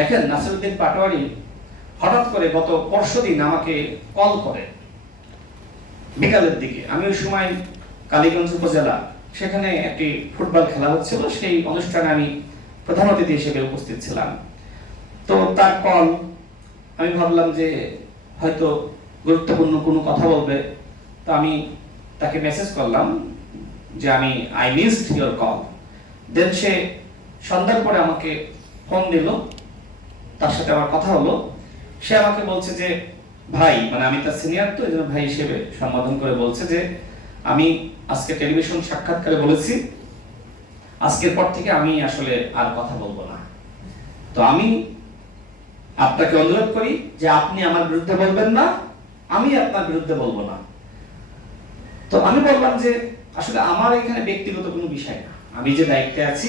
দেখেন, নাসিরউদ্দিন পাটোয়ারি হঠাৎ করে গত পরশুদিন আমাকে কল করে বিকালের দিকে। আমি ওই সময় কালীগঞ্জ উপজেলা, সেখানে একটি ফুটবল খেলা হচ্ছিল, সেই অনুষ্ঠানে আমি প্রধান অতিথি হিসেবে উপস্থিত ছিলাম। তো তার কল, আমি ভাবলাম যে হয়তো গুরুত্বপূর্ণ কোনো কথা বলবে। তো আমি তাকে মেসেজ করলাম যে আই মিসড ইওর কল। দেন সে সন্ধ্যার পরে আমাকে ফোন দিল, তার সাথে আমার কথা হলো। সে আমাকে বলছে যে ভাই, মানে আমি তার সিনিয়র, তো এই জন্য ভাই হিসেবে সম্বোধন করে বলছে যে আমি আজকে টেলিভিশন সাক্ষাৎকারে বলেছি আজকের পর থেকে আমি আসলে আর কথা বলবো না। তো আমি আপনাকে অনুরোধ করি যে আপনি আমার বিরুদ্ধে বলবেন না, আমি আপনার বিরুদ্ধে বলবো না। তো আমি বললাম যে আসলে আমার এখানে ব্যক্তিগত কোনো বিষয় না, আমি যে দায়িত্বে আছি,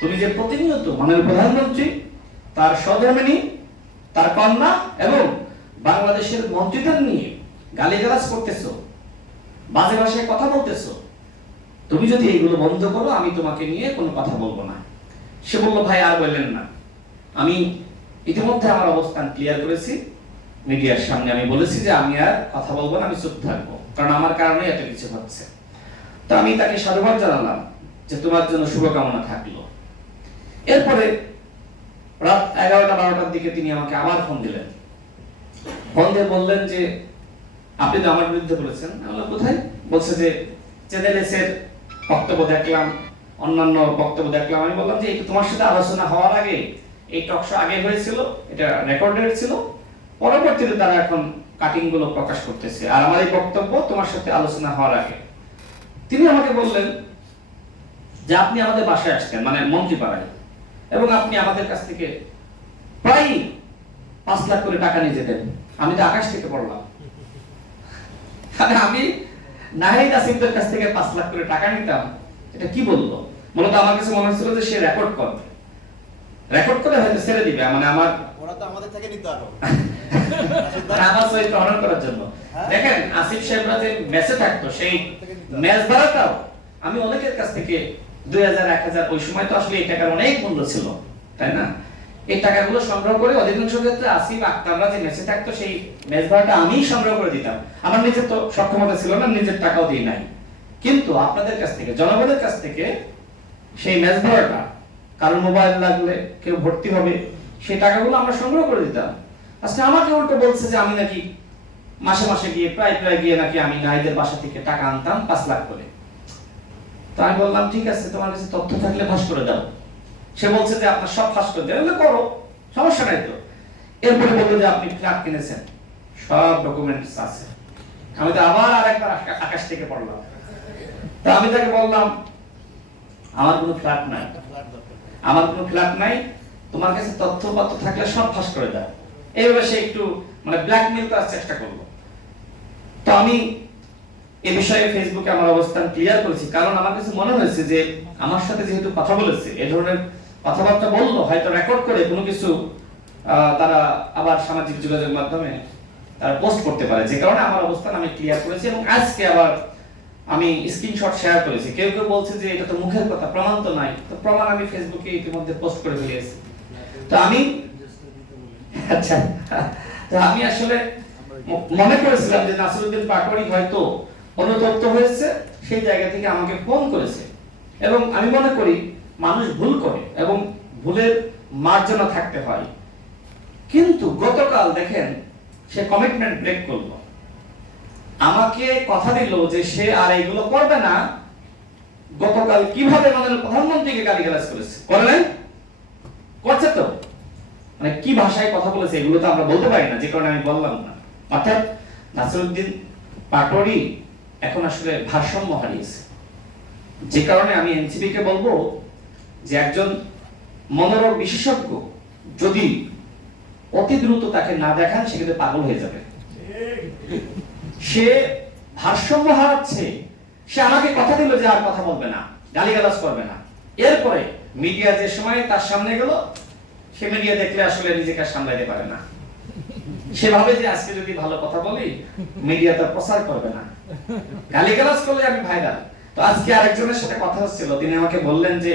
তুমি যে প্রতিনিয়ত মাননীয় প্রধানমন্ত্রী, তার সহধর্মিণী, তার কন্যা এবং বাংলাদেশের মন্ত্রীদের নিয়ে গালিগালাজ করতেছো, বাজে ভাষায় কথা বলতেছো, তুমি যদি এগুলো বন্ধ করো আমি তোমাকে নিয়ে কোনো কথা বলবো না। সে বলল ভাই আর বললেন না, আমি ইতিমধ্যে আমার অবস্থান ক্লিয়ার করেছি, মিডিয়ার সামনে আমি বলেছি যে আমি আর কথা বলবো না, আমি চুপ থাকবো, কারণ আমার কারণে এত কিছু হচ্ছে। তো আমি তাকে সাধুবাদ জানালাম যে তোমার জন্য শুভকামনা থাকলো। এরপরে রাত 11টা-12টার দিকে তিনি আমাকে আবার ফোন দিলেন। ফোন দিয়ে বললেন যে আপনি তো আমার বিরুদ্ধে বলেছেন। আমি বললাম কোথায়? বলছে যে চ্যানেলের বক্তব্য দেখলাম, অন্যান্য বক্তব্য দেখলাম। আমি বললাম যে এটা তোমার সাথে আলোচনা হওয়ার আগে, এই টকশো আগে হয়েছিল, এটা রেকর্ডেড ছিল, পরবর্তীতে তারা এখন কাটিং গুলো প্রকাশ করতেছে, আর আমার এই বক্তব্য তোমার সাথে আলোচনা হওয়ার আগে। তিনি আমাকে বললেন যে আপনি আমাদের বাসায় আসতেন, মানে মন্ত্রীপাড়ায়, এবং আপনি আমাদের কাছ থেকে প্রায় 5 লাখ করে টাকা নিয়ে যেতেন। আমি তো আকাশ থেকে পড়লাম, আমি নাহিদ আসিফদের কাছ থেকে 5 লাখ করে টাকা নিতাম। এটা কি বললো? মূলত আমার কাছে মনে হচ্ছিল যে সে রেকর্ড করবে, রেকর্ড করে হয়তো ছেড়ে দিবে, মানে আমার ওরা তো আমাদের থেকে নিতে আরো আমার সহিত অনার করার জন্য। দেখেন, আসিফ সাহেবরা যে ম্যাচে থাকতো, সেই ম্যাচ ভাড়াটাও আমি অনেকের কাছ থেকে 2000-1000, ওই সময় তো আসলে এই টাকার অনেক মূল্য ছিল, তাই না? এই টাকাগুলো সংগ্রহ করে অধিকাংশ ক্ষেত্রে আসিফ আক্তাররা যে ম্যাচে থাকতো সেই ম্যাচ ভাড়াটা আমিই সংগ্রহ করে দিতাম। আমার নিজের তো সক্ষমতা ছিল না, নিজের টাকাও দিই নাই, কিন্তু আপনাদের কাছ থেকে, জনগণের কাছ থেকে সেই ম্যাচ ভাড়াটা, কারণ মোবাইল লাগলে কেউ ভর্তি হবে, সেই টাকাগুলো আমরা সংগ্রহ করে দিতাম। আজকে আমাকে উল্টো বলছে যে আমি নাকি মাসে মাসে গিয়ে প্রায় গিয়ে নাকি আমি নাহিদের বাসা থেকে টাকা আনতাম 5 লাখ করে। তো আমি বললাম ঠিক আছে, তোমার কাছে তথ্য থাকলে ফাঁস করে দাও। সে বলছে যে আপনার সব ফাঁস করে দেবে, করো, সমস্যা নাই তো। এরপরে বললো যে আপনি ফ্ল্যাট কিনেছেন, সব ডকুমেন্টস আছে। আমি তো আবার আরেকবার আকাশ থেকে পড়লাম। তো আমি তাকে বললাম আমার কোনো ফ্ল্যাট নাই, আমার কোনো ফ্ল্যাট নাই, তোমার কাছে তথ্যপত্র থাকলে সব ফাঁস করে দাও। এইভাবে সে একটু মানে ব্ল্যাকমেল করার চেষ্টা করলো। তো আমি এই বিষয়ে ফেসবুকে আমার অবস্থান ক্লিয়ার করেছি, কারণ আমার কাছে মনে হয়েছে যে আমার সাথে যেহেতু কথা বলেছে, এই ধরনের কথাবার্তা বললো, হয়তো রেকর্ড করে কোনো কিছু তারা আবার সামাজিক যোগাযোগ মাধ্যমে তারা পোস্ট করতে পারে, যে কারণে আমার অবস্থান আমি ক্লিয়ার করেছি। এবং আজকে আবার আমি স্ক্রিনশট শেয়ার করেছি। কেউ কেউ বলছে যে এটা তো মুখের কথা, প্রমাণ তো নাই। তো প্রমাণ আমি ফেসবুকে ইতিমধ্যে পোস্ট করে ফেলেছি। তো আমি আচ্ছা, তো আমি আসলে মনে করেছিলাম যে নাসিরউদ্দিন পাটোয়ারি হয়তো অনুতপ্ত হয়েছে, সেই জায়গা থেকে আমাকে ফোন করেছে। এবং আমি মনে করি মানুষ ভুল করে এবং ভুলের মার্জনা থাকতে হয়, কিন্তু গতকাল দেখেন সে কমিটমেন্ট ব্রেক করলো, আমাকে কথা দিল যে সে আর এগুলো করবে না। গতকাল কিভাবে মাননীয় প্রধানমন্ত্রীকে গালিগালাজ করেছে, করে নাই? করছে তো, মানে কি ভাষায় কথা বলেছে এগুলো তো আমরা বলতে পারি না, যে কারণে আমি বললাম না। অর্থাৎ নাসিরউদ্দিন পাটোয়ারি এখন আসলে ভারসাম্য হারিয়েছে, যে কারণে আমি এনসিপি কে বলবো যে একজন মনোরোগ বিশেষজ্ঞ যদি অতি দ্রুত তাকে না দেখান, সে কিন্তু পাগল হয়ে যাবে। সে ভারসাম্য হারাচ্ছে। সে আমাকে কথা দিল যে আর কথা বলবে না, গালিগালাজ করবে না। এরপরে মিডিয়া যে সময় তার সামনে গেল, সে মিডিয়া দেখলে আসলে নিজেকে সামলাইতে পারে না। সে ভাবে যে আজকে যদি ভালো কথা বলি মিডিয়া তো প্রচার করবে না, গালিগালাজ করলে আমি ভাইরাল। তো আজকে আরেকজনের সাথে কথা হচ্ছিল, তিনি আমাকে বললেন যে